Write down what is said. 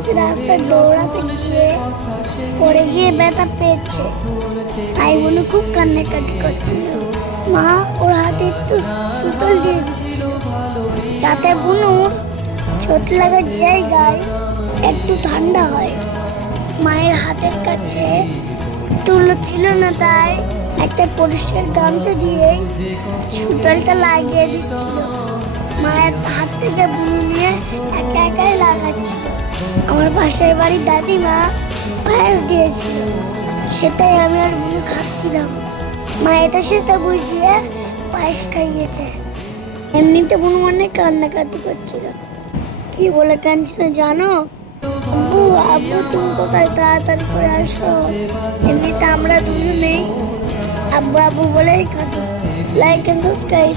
আজ রাস্তায় দৌড়াতে গিয়ে পড়ে গিয়ে ব্যথা পেয়েছে, তাই বলে খুব কান্নাকাটি করছিল। মা ওর হাতে একটু সুতল দিয়ে দিচ্ছিল যাতে বুনুর চোট লাগার জায়গায় একটু ঠান্ডা হয়। মায়ের হাতের কাছে তুলো ছিল না, তাই একটা পরিষ্কার গামছা দিয়ে সুতলটা লাগিয়ে দিচ্ছিল। মায়ের হাত থেকে বুনু নিয়ে একা একাই লাগাচ্ছিল। আমার পাশের বাড়ির দাদিমা পায়েস দিয়েছিল, সেটাই আমি আর বুনু খাচ্ছিলাম। মা এটা সেটা বুঝিয়ে পায়েস খাইয়েছে। এমনিতে বুনু অনেক কান্নাকাটি করছিল। কি বলে কাঁদছিল জানো? আব্বু আব্বু তুমি কোথায়, তাড়াতাড়ি করে আসো। এমনিতে আমরা দুজনেই আব্বু আব্বু বলেই কাঁদি। Like and subscribe.